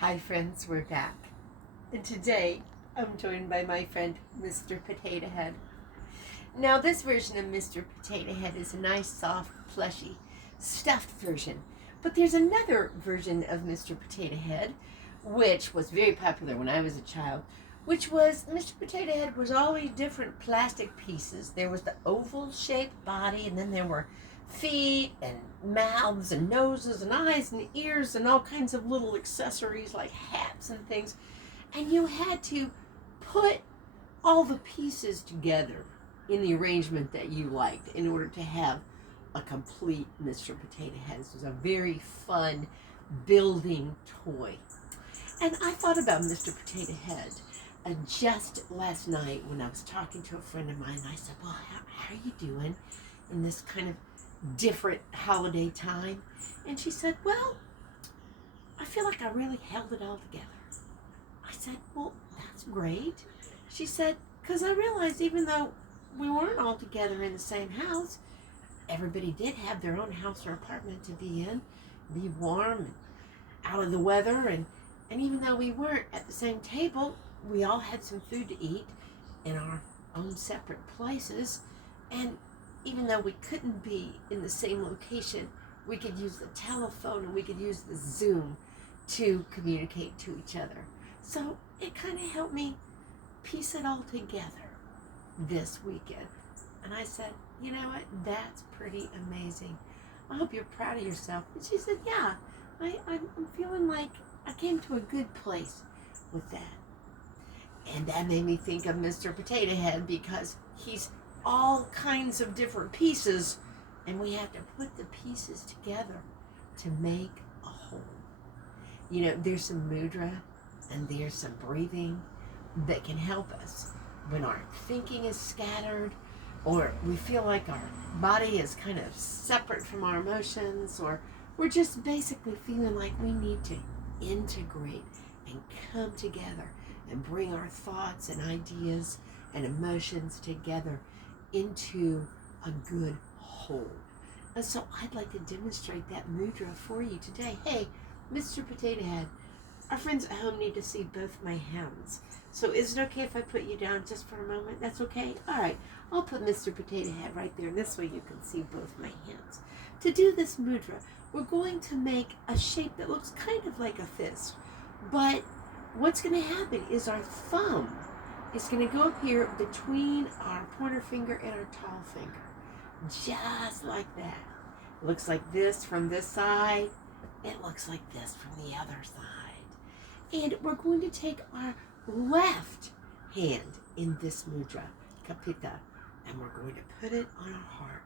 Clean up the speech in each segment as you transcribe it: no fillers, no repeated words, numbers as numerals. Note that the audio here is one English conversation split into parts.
Hi friends, we're back. And today I'm joined by my friend Mr. Potato Head. Now this version of Mr. Potato Head is a nice, soft, plushy, stuffed version. But there's another version of Mr. Potato Head, which was very popular when I was a child, which was Mr. Potato Head was always different plastic pieces. There was the oval shaped body, and then there were feet and mouths and noses and eyes and ears and all kinds of little accessories like hats and things. And you had to put all the pieces together in the arrangement that you liked in order to have a complete Mr. Potato Head. This was a very fun building toy. And I thought about Mr. Potato Head just last night when I was talking to a friend of mine. I said, well, how are you doing in this kind of different holiday time? And she said, well, I feel like I really held it all together. I said, well, that's great. She said, because I realized even though we weren't all together in the same house, everybody did have their own house or apartment to be in, be warm and out of the weather. And even though we weren't at the same table, we all had some food to eat in our own separate places. And even though we couldn't be in the same location, we could use the telephone and we could use the Zoom to communicate to each other. So it kind of helped me piece it all together this weekend. And I said, you know what, that's pretty amazing. I hope you're proud of yourself. And she said, yeah, I'm feeling like I came to a good place with that. And that made me think of Mr. Potato Head, because he's all kinds of different pieces, and we have to put the pieces together to make a whole. You know, there's some mudra and there's some breathing that can help us when our thinking is scattered, or we feel like our body is kind of separate from our emotions, or we're just basically feeling like we need to integrate and come together and bring our thoughts and ideas and emotions together into a good whole. And so I'd like to demonstrate that mudra for you today. Hey, Mr. Potato Head, our friends at home need to see both my hands. So is it okay if I put you down just for a moment? That's okay? All right, I'll put Mr. Potato Head right there, and this way you can see both my hands. To do this mudra, we're going to make a shape that looks kind of like a fist, but what's going to happen is our thumb is going to go up here between our pointer finger and our tall finger, just like that. It looks like this from this side. It looks like this from the other side. And we're going to take our left hand in this mudra, kapittha, and we're going to put it on our heart.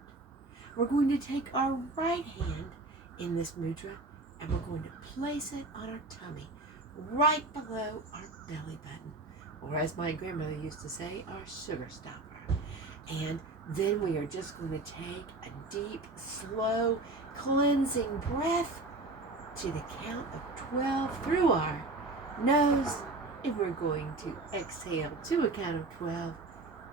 We're going to take our right hand in this mudra, and we're going to place it on our tummy, right below our belly button, or as my grandmother used to say, our sugar stopper. And then we are just going to take a deep, slow, cleansing breath to the count of 12 through our nose, and we're going to exhale to a count of 12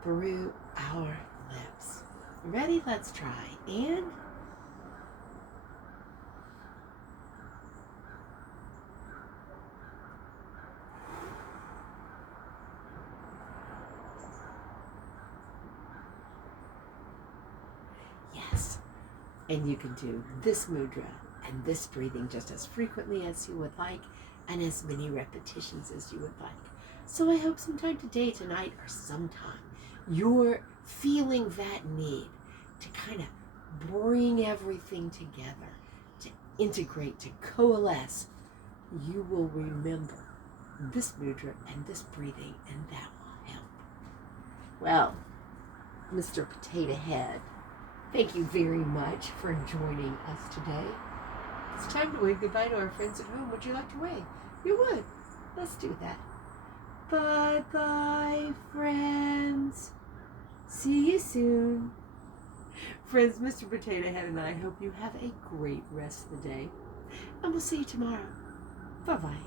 through our lips. Ready? Let's try. And yes. And you can do this mudra and this breathing just as frequently as you would like, and as many repetitions as you would like. So I hope sometime today, tonight, or sometime, you're feeling that need to kind of bring everything together, to integrate, to coalesce. You will remember this mudra and this breathing, and that will help. Well, Mr. Potato Head, thank you very much for joining us today. It's time to wave goodbye to our friends at home. Would you like to wave? You would. Let's do that. Bye-bye, friends. See you soon. Friends, Mr. Potato Head and I hope you have a great rest of the day. And we'll see you tomorrow. Bye-bye.